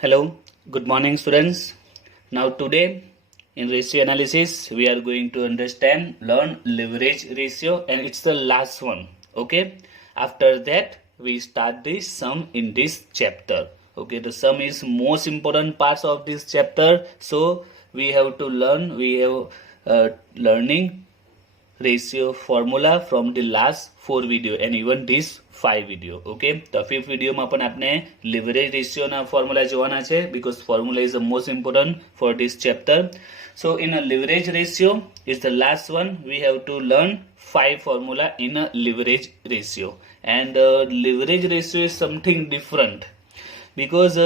Hello, good morning students. Now today in ratio analysis we are going to learn leverage ratio and it's the last one. Okay. After that we start the sum in this chapter. Okay, the sum is most important parts of this chapter. So we have to learn, learning ratio formula from the last 4 video and even this 5 video. Okay, the fifth video માં પણ આપણે leverage ratio ના formula જોવાના છે because formula is the most important for this chapter. So in a leverage ratio is the last one. We have to learn 5 formula in a leverage ratio, and leverage ratio is something different because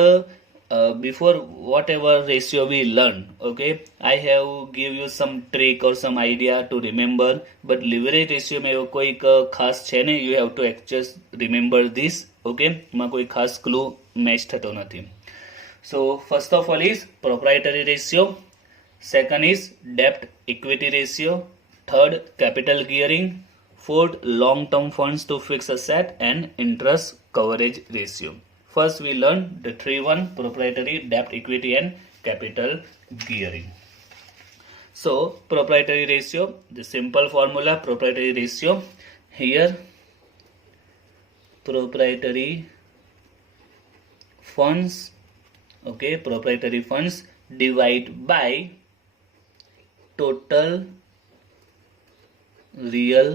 before whatever ratio we learn, okay, I have give you some trick or some idea to remember, but leverage ratio में कोई खास છે ને, you have to just remember this. Okay, માં કોઈ ખાસ clue match થતો નથી. So first of all is proprietary ratio, second is debt equity ratio, third capital gearing, fourth long term funds to fixed asset, and interest coverage ratio. First we learn the three one: proprietary, debt equity, and capital gearing. So proprietary ratio, the simple formula proprietary ratio here, proprietary funds, okay, proprietary funds divide by total real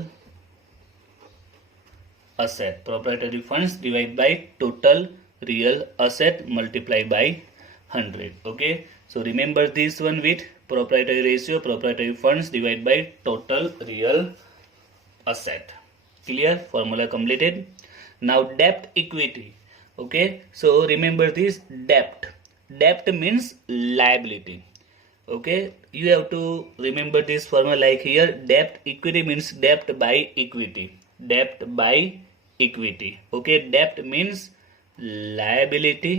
asset. Proprietary funds divide by total real asset multiply by 100. Okay, so remember this one with proprietary ratio, proprietary funds divide by total real asset. Clear? Formula completed. Now debt equity. Okay, so remember this debt means liability. Okay, you have to remember this formula like here. Debt equity means debt by equity. Debt by equity. Okay, debt means liability,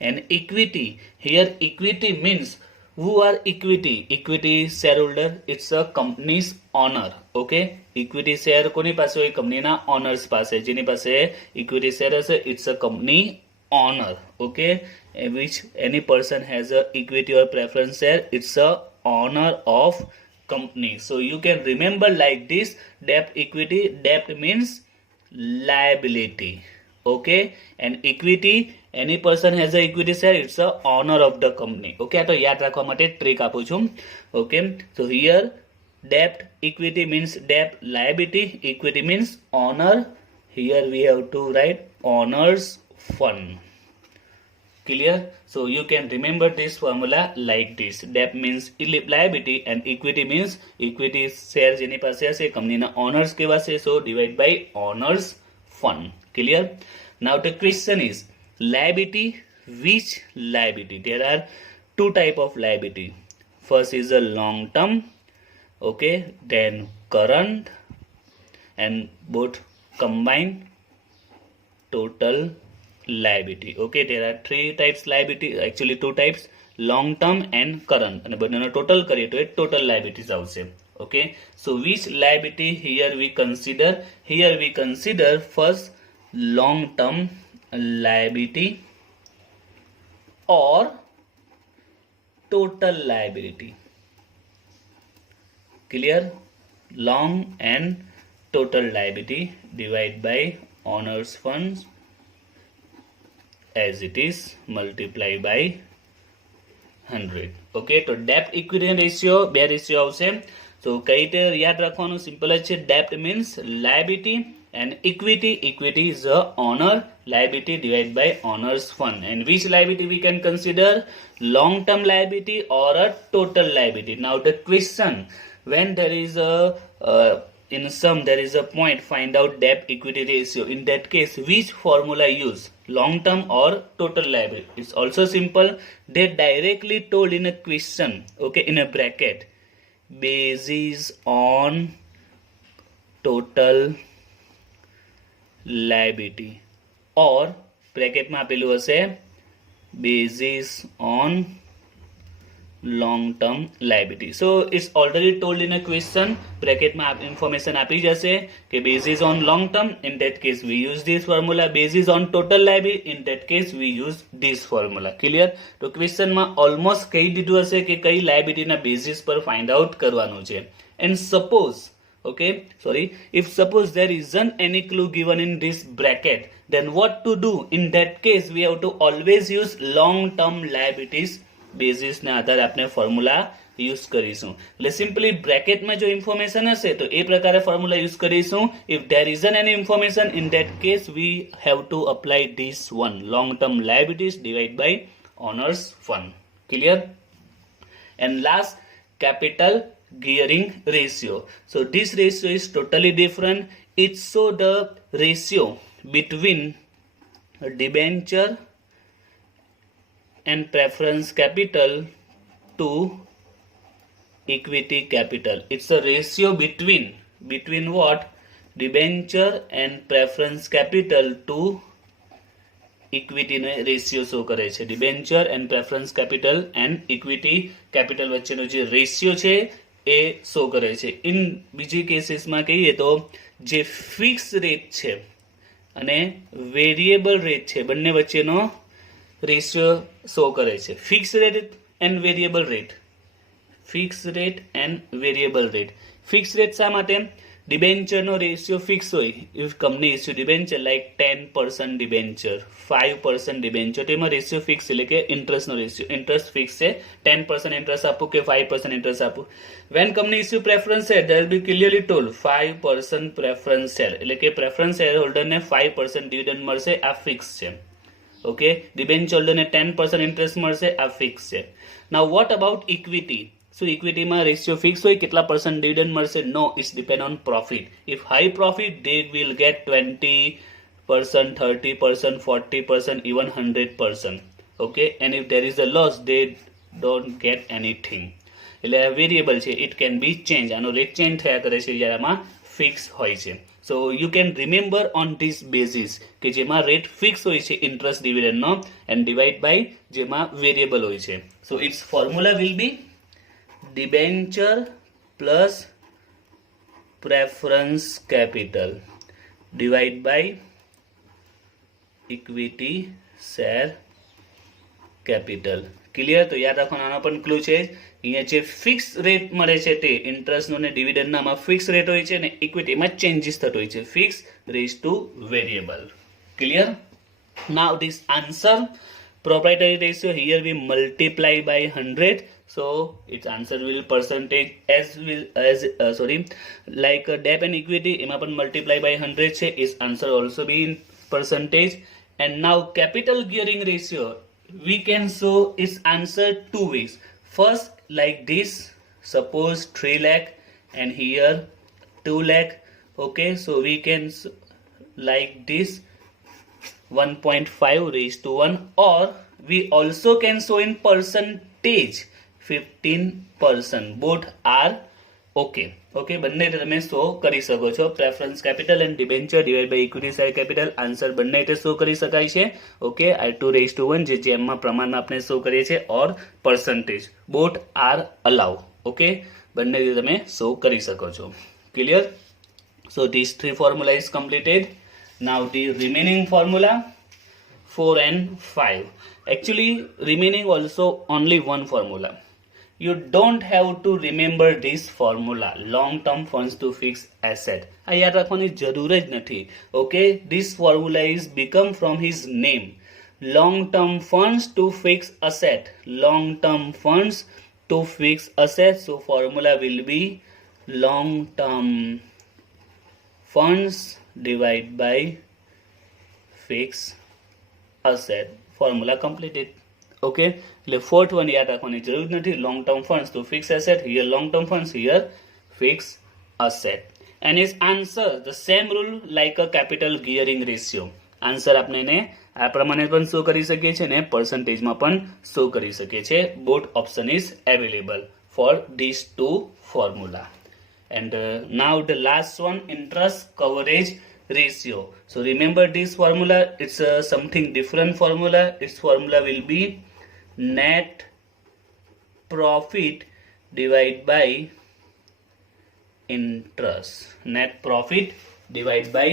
and equity here, equity means who are equity shareholder, it's a company's owner. Okay, equity share કોની પાસે હોય? કંપનીના ઓનર્સ પાસે. જેની પાસે equity share હશે, it's a company owner. Okay, which any person has a equity or preference share, it's a owner of company. So you can remember like this: debt equity, debt means liability. Okay, and equity, any person has a equity share, it's a owner of the company. Okay, તો યાદ રાખવા માટે ટ્રીક આપું છું. Okay, so here debt equity means debt, liability, equity means owner. Here we have to write owner's fund. Clear? So you can remember this formula like this: debt means liability and equity means equity share જેની પાસે હશે, કંપનીના owners કહેવાશે. So divide by owners fund. Clear? Now the question is liability. Which liability? There are two type of liability. First is a long term, okay, then current, and both combined total liability. Okay, there are three types liability, actually two types: long term and current, અને બંનેનો total કરીએ તો એ total liabilities આવશે. Okay, so which liability here we consider? Here we consider first long term liability or total liability. Clear? Long and total liability divide by owners funds as it is multiply by 100. Okay, તો debt equity ratio બે રેશિયો આવશે. So કઈ રીતે યાદ રાખવાનું? સિમ્પલ જ છે. debt means liability and equity is a owner, liability divided by owners fund. And which liability we can consider? Long term liability or a total liability. Now the question, when there is a in sum there is a point, find out debt equity ratio. In that case, which formula use? Long term or total liability? It's also simple. They directly told in a question, okay, in a bracket, basis on total liability, or bracket માં આપેલું હશે basis on long-term liability. So it's already told in a question. Bracket માં information આપી જશે કે basis on long term, in that case we use this formula. Basis on total liability, in that case we use this formula. Clear? તો question માં almost કહી દીધું હશે કે કઈ liability ના basis પર find out કરવાનું છે. And suppose, okay, sorry, if suppose there isn't any clue given in this bracket, then what to do? In that case we have to always use long term liabilities basis ના આધારે આપણે formula use કરીશું. એટલે સિમ્પલી બ્રેકેટમાં જો ઇન્ફોર્મેશન હશે તો એ પ્રકારે ફોર્મ્યુલા યુઝ કરીશું. If there isn't any information, in that case we have to apply this one, long term liabilities divide by owners fund. Clear? And last, capital gearing ratio. So this ratio is totally different. It show the ratio between debenture and preference capital to equity capital. It's a ratio between what? Debenture and preference capital to equity ને ratio show કરે છે. Debenture and preference capital and equity capital વચ્ચેનો જે રેશિયો છે એ શો કરે છે. ઇન બીજી કેસીસમાં કહીએ તો જે ફિક્સ રેટ છે અને વેરિયેબલ રેટ છે બંને વચ્ચેનો રેશિયો શો કરે છે. Fix rate and variable rate, fix rate and variable rate. Fix rate શા માટે? ડિબેન્ચરનો રેશિયો ફિક્સ હોય. If company issue debenture like 10% ડિબેન્ચર, 5% ડિબેન્ચર, તો એમાં રેશિયો ફિક્સ એટલે કે ઇન્ટરેસ્ટનો રેશિયો, ઇન્ટરેસ્ટ ફિક્સ છે. 10% ઇન્ટરેસ્ટ આપવું કે 5% ઇન્ટરેસ્ટ આપવું. When company issue preference share, there be clearly told 5% preference share, એટલે કે પ્રેફરન્સ શેર હોલ્ડરને 5% ડિવિડન્ડ મળશે, આ ફિક્સ છે. ઓકે, ડિબેન્ચર હોલ્ડરને 10% ઇન્ટરેસ્ટ મળશે, આ ફિક્સ છે. Now what about equity? So ઇક્વિટીમાં રેશિયો ફિક્સ હોય, કેટલા પર્સન્ટ ડિવિડન્ડ મળશે? No, it's depend on profit. If high profit they will get 20%, 30%, 40%, even 100%. Okay, and if there is a loss they don't get anything. એટલે આ variable છે, it can be change. આનો rate change થયા કરે છે જ્યારે આમાં ફિક્સ હોય છે. So you can remember on this basis કે જેમાં રેટ ફિક્સ હોય છે ઇન્ટરેસ્ટ ડિવિડન્ડનો એન્ડ ડિવાઈડ બાય જેમાં વેરિયેબલ હોય છે. So it's formula will be debenture plus preference capital divide by equity share capital. Clear? તો યાદ રાખવાનું, આનો પણ ક્લુ છે. અહીંયા જે ફિક્સ રેટ મળે છે તે ઇન્ટરેસ્ટનો ને ડિવિડન્ડનામાં ફિક્સ રેટ હોય છે અને ઇક્વિટીમાં ચેન્જીસ થતો હોય છે, fix rates to variable. Clear? Now this answer proprietary ratio, here we multiply by 100, so its answer will percentage like debt and equity એમાં પણ multiply by 100 છે, its answer also be in percentage. And now capital gearing ratio, we can show its answer two ways. First, like this, suppose 3 lakh and here 2 lakh. Okay, so we can like this 1.5 raised to 1, or we also can show in percentage 15%. both are okay. Okay, બંને તમે શો કરી શકો છો. Preference capital and debenture divide by equity share capital, answer બંને રીતે શો કરી શકાય છે. ઓકે, I2 raised to 1 જે જેમમાં પ્રમાણમાં આપણે શો કરીએ છીએ, ઓર percentage, both are allow. Okay, બંને રીતે તમે શો કરી શકો છો. Clear? So these three formula is completed. Now the remaining formula 4 and 5. Actually remaining also only one formula. You don't have to remember this formula, long term funds to fixed asset. આ યાદ રાખવાની જરૂર જ નથી. Okay, this formula is become from his name, long term funds to fixed asset, long term funds to fixed asset. So formula will be long term funds divided by fixed asset. Formula completed. Okay, એટલે fourth one યાદ રાખવાની જરૂર નથી. long term funds to fixed asset, here long term funds, here fixed asset. And his answer the same rule like a capital gearing ratio. Answer આપણે એને આ પ્રમાણે પણ શો કરી શકીએ છીએ ને પર્સન્ટેજમાં પણ શો કરી શકીએ છીએ. both option is available for these two formula. And now the last one, interest coverage ratio. So remember this formula, it's something different formula. Its formula will be net profit divided by interest. Net profit divided by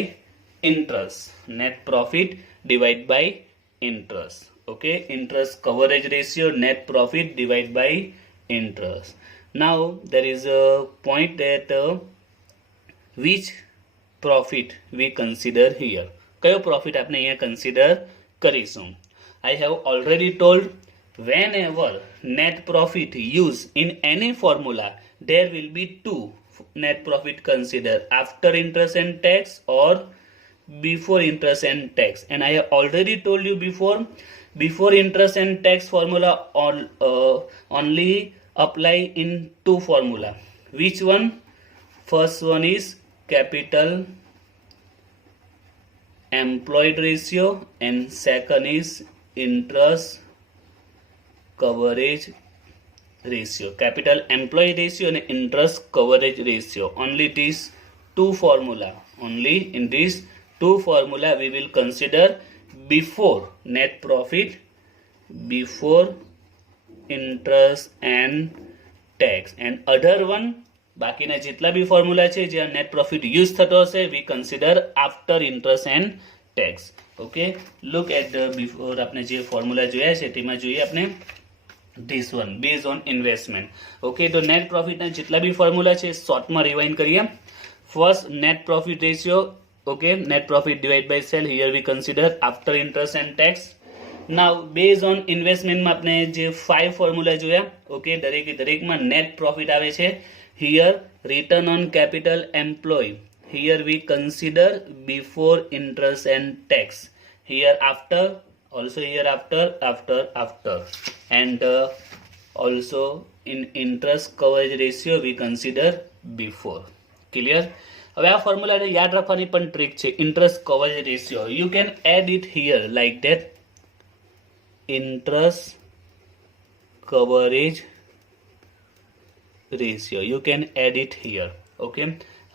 interest. Net profit divided by interest. Okay, interest coverage ratio, net profit divided by interest. Now there is a point that which profit we consider here. કયો profit આપણે અહીંયા consider કરીશું? I have already told, whenever net profit used in any formula, there will be two net profit considered, after interest and tax or before interest and tax. And I have already told you before interest and tax formula only apply in two formula. Which one? First one is capital employed ratio and second is interest coverage ratio. Capital employed ratio and interest coverage ratio. Only these two formula. Only in these two formula we will consider before net profit, before interest and tax. And other one, બાકીના જેટલા બી formula છે જ્યાં net profit use થતો હશે, we consider after interest and tax. Okay, look at the before. આપણે જે formula જોયા છે તેમાં જોઈએ આપણે this one base on investment. Okay, તો નેટ પ્રોફિટના જેટલા બી ફોર્મ્યુલા છે શોર્ટમાં રિવાઇન્ડ કરીએ. First, net profit ratio. Okay, net profit divide by sale. Here we consider after interest and tax. Now base on ઇન્વેસ્ટમેન્ટમાં આપણે જે 5 ફોર્મ્યુલા જોયા. ઓકે, દરેકમાં નેટ પ્રોફિટ આવે છે. Here return on capital employed. Here we consider before interest and tax. Here after, also here after. And also in interest coverage ratio we consider before. Clear? હવે આ ફોર્મ્યુલાને યાદ રાખવાની પણ ટ્રીક છે. Interest coverage ratio, you can add it here like that. Interest coverage ratio, you can add it here. Okay,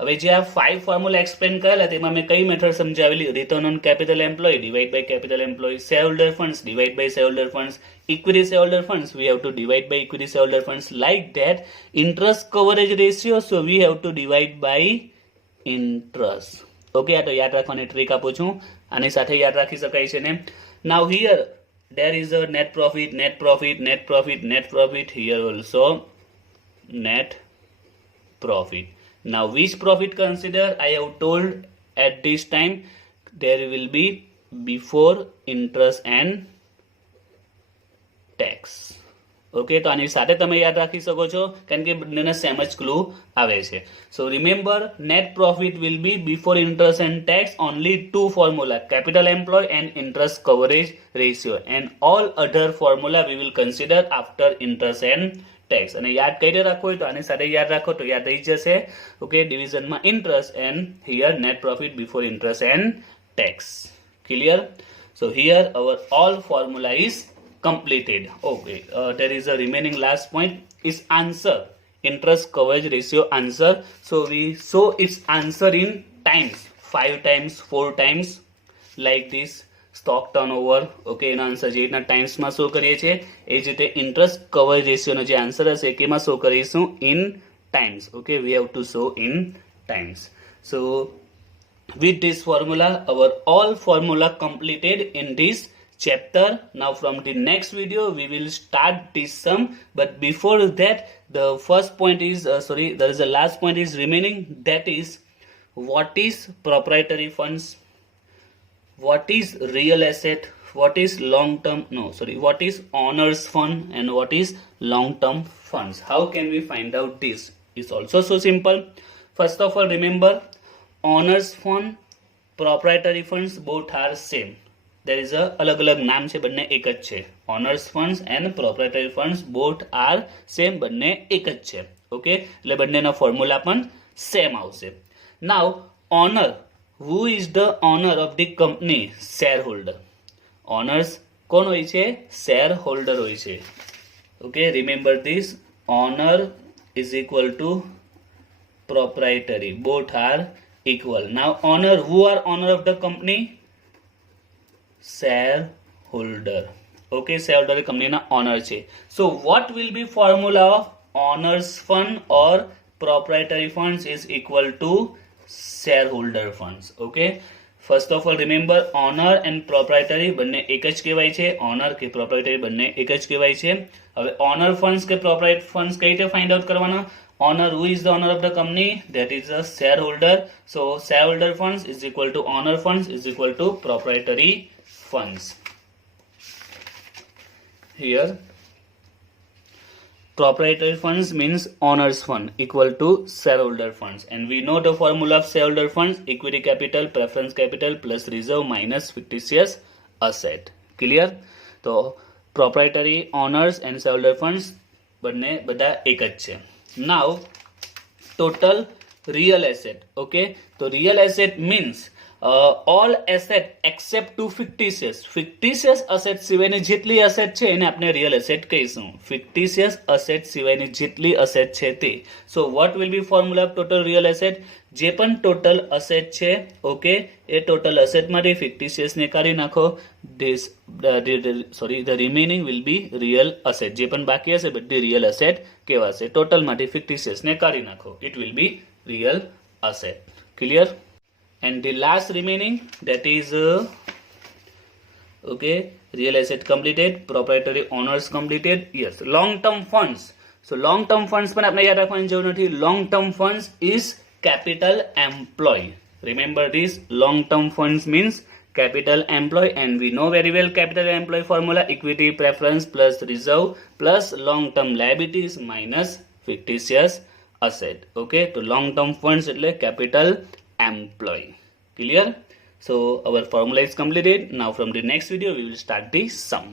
હવે જે આ 5 ફોર્મ્યુલા એક્સપ્લેન કરેલા તેમાં મેં કઈ મેથડ સમજાવેલી? Return on capital employ divide by capital employ, share holder funds divide by share holder funds, equity share holder funds we have to divide by equity share holder funds. Like that interest coverage ratio, so we have to divide by interest. Okay, આ તો યાદ રાખવાની ટ્રીક આપું છું, આની સાથે યાદ રાખી શકાય છે ને. નાઉ here there is a net profit, net profit, net profit, net profit. Here also net profit. Now which profit consider? I have told at this time there will be before interest and tax. Okay, તો આની સાથે તમે યાદ રાખી શકો છો કારણ કે બંનેના સેમ જ ક્લુ આવે છે. So remember, net profit will be before interest and tax. Only two formula, capital employ and interest coverage ratio. And all other formula we will consider after interest and tax. અને યાદ કરી રાખો હોય તો આની સાથે યાદ રાખો તો યાદ રહી જશે. ઓકે, ડિવિઝનમાં interest and here net profit before interest and tax. Clear? So here our all formula is completed. Okay, there is a remaining last point is answer, interest coverage ratio answer. So we show its answer in times, 5 times, 4 times, like this. Stock turnover, okay, એનો આન્સર જે રીતના ટાઈમ્સમાં શો કરીએ છીએ એ જ રીતે interest coverage રેશિયોનો જે આન્સર હશે કેમાં શો કરીશું? In times. Okay, V have to show in times. So with this formula our all formula completed in this chapter. Now from the next video we will start this sum, but before that the first point is there is a last point is remaining, that is what is proprietary funds, what is real asset, what is what is owners fund and what is long term funds. How can we find out this? It's also so simple. First of all, remember, owners fund, proprietary funds both are same. There is a अलग अलग नाम છે, બંને એક જ છે. Owners funds and proprietary funds both are same, બંને એક જ છે. ઓકે, એટલે બંનેનો ફોર્મ્યુલા પણ સેમ આવશે. Now owner, who is the owner of the company? Share holder. Owners કોણ હોય છે? શેર હોલ્ડર હોય છે. Okay, remember this. Owner is equal to proprietary, both are equal. Now who are owner of the company? Shareholder. Okay, share holder એ કંપનીના owner છે. So what will be formula of owners fund or proprietary funds is equal to share holder funds. Okay, first of all remember, owner and proprietary બંને એક જ કહેવાય છે. ઓનર કે પ્રોપ્રાઇટરી બંને એક જ કહેવાય છે. હવે ઓનર ફંડ્સ કે પ્રોપ્રાઇટ ફંડ્સ કઈ રીતે ફાઇન્ડ આઉટ કરવાના? Owner, who is the owner of the company? That is a shareholder. So shareholder funds is equal to owner funds is equal to proprietary funds. Here proprietary funds means owner's fund equal to shareholder funds, and we know the formula of shareholder funds: equity capital, preference capital plus reserve minus fictitious asset. Clear? So proprietary, owners and shareholder funds બંને બધા એક જ છે. Now total real asset. Okay, so real asset means all asset except to fictitious asset સિવાયની જેટલી asset છે એને આપણે real asset કહીશું. fictitious asset સિવાયની જેટલી asset છે તે. So what will be formula of total real asset? જે પણ total asset છે, okay, એ total asset માંથી fictitious ને કાઢી નાખો. The remaining will be real asset. જે પણ બાકી હશે બધી real asset કહેવાશે. total માંથી fictitious ને કાઢી નાખો. It will be real asset. Clear? And the last remaining, that is okay, real asset completed, proprietary owners completed. Yes, long term funds. So long term funds પણ આપણે યાદ રાખવાની જરૂર નથી. long term funds is capital employed. Remember this, long term funds means capital employed, and we know very well capital employed formula: equity, preference plus reserve plus long term liabilities minus fictitious asset. Okay, to long term funds એટલે capital employee. Clear? So our formula is completed. Now from the next video we will start the sum.